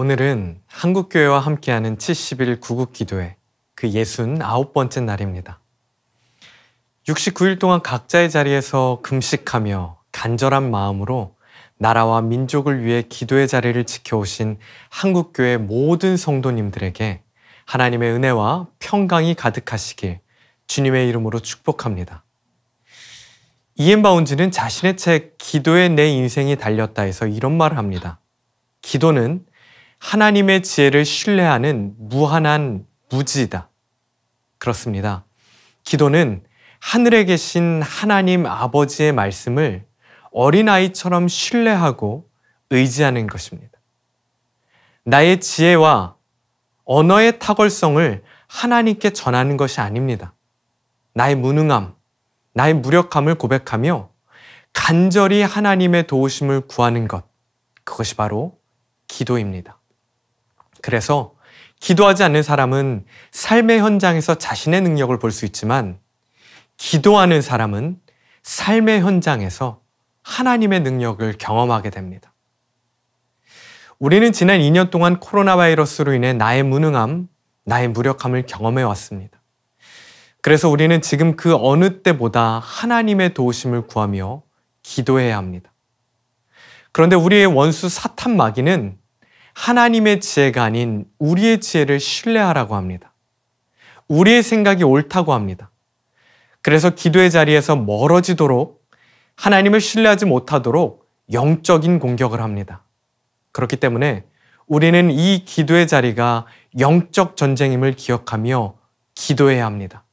오늘은 한국교회와 함께하는 70일 구국기도회 그 69번째 날입니다. 69일 동안 각자의 자리에서 금식하며 간절한 마음으로 나라와 민족을 위해 기도의 자리를 지켜오신 한국교회 모든 성도님들에게 하나님의 은혜와 평강이 가득하시길 주님의 이름으로 축복합니다. 이엔 바운즈는 자신의 책 기도에 내 인생이 달렸다에서 이런 말을 합니다. 기도는 하나님의 지혜를 신뢰하는 무한한 무지이다. 그렇습니다. 기도는 하늘에 계신 하나님 아버지의 말씀을 어린아이처럼 신뢰하고 의지하는 것입니다. 나의 지혜와 언어의 탁월성을 하나님께 전하는 것이 아닙니다. 나의 무능함, 나의 무력함을 고백하며 간절히 하나님의 도우심을 구하는 것, 그것이 바로 기도입니다. 그래서 기도하지 않는 사람은 삶의 현장에서 자신의 능력을 볼 수 있지만 기도하는 사람은 삶의 현장에서 하나님의 능력을 경험하게 됩니다. 우리는 지난 2년 동안 코로나 바이러스로 인해 나의 무능함, 나의 무력함을 경험해 왔습니다. 그래서 우리는 지금 그 어느 때보다 하나님의 도우심을 구하며 기도해야 합니다. 그런데 우리의 원수 사탄 마귀는 하나님의 지혜가 아닌 우리의 지혜를 신뢰하라고 합니다. 우리의 생각이 옳다고 합니다. 그래서 기도의 자리에서 멀어지도록 하나님을 신뢰하지 못하도록 영적인 공격을 합니다. 그렇기 때문에 우리는 이 기도의 자리가 영적 전쟁임을 기억하며 기도해야 합니다.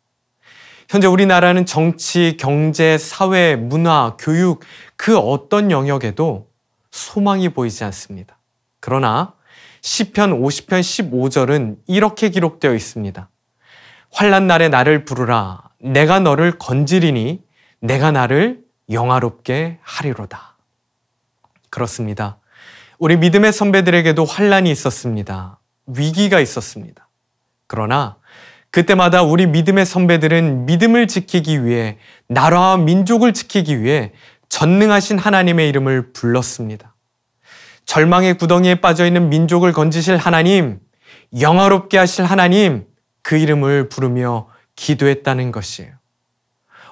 현재 우리나라는 정치, 경제, 사회, 문화, 교육 그 어떤 영역에도 소망이 보이지 않습니다. 그러나 시편 50편 15절은 이렇게 기록되어 있습니다. 환난 날에 나를 부르라. 내가 너를 건지리니 내가 나를 영화롭게 하리로다. 그렇습니다. 우리 믿음의 선배들에게도 환난이 있었습니다. 위기가 있었습니다. 그러나 그때마다 우리 믿음의 선배들은 믿음을 지키기 위해, 나라와 민족을 지키기 위해 전능하신 하나님의 이름을 불렀습니다. 절망의 구덩이에 빠져있는 민족을 건지실 하나님, 영화롭게 하실 하나님, 그 이름을 부르며 기도했다는 것이에요.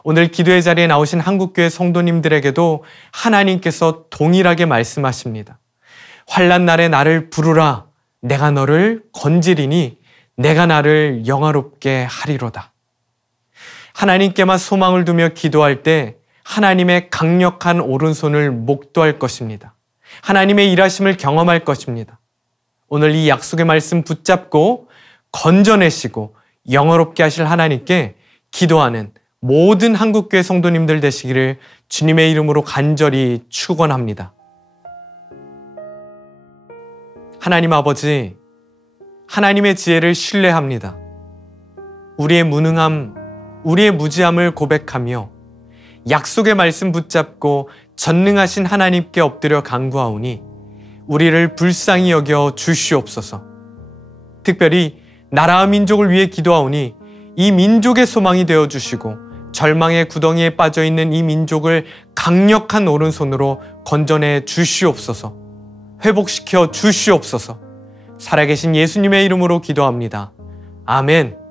오늘 기도의 자리에 나오신 한국교회 성도님들에게도 하나님께서 동일하게 말씀하십니다. 환난 날에 나를 부르라. 내가 너를 건지리니 내가 나를 영화롭게 하리로다. 하나님께만 소망을 두며 기도할 때 하나님의 강력한 오른손을 목도할 것입니다. 하나님의 일하심을 경험할 것입니다. 오늘 이 약속의 말씀 붙잡고 건져내시고 영화롭게 하실 하나님께 기도하는 모든 한국교회 성도님들 되시기를 주님의 이름으로 간절히 축원합니다. 하나님 아버지, 하나님의 지혜를 신뢰합니다. 우리의 무능함, 우리의 무지함을 고백하며 약속의 말씀 붙잡고 전능하신 하나님께 엎드려 간구하오니 우리를 불쌍히 여겨 주시옵소서. 특별히 나라와 민족을 위해 기도하오니 이 민족의 소망이 되어주시고 절망의 구덩이에 빠져있는 이 민족을 강력한 오른손으로 건져내 주시옵소서. 회복시켜 주시옵소서. 살아계신 예수님의 이름으로 기도합니다. 아멘.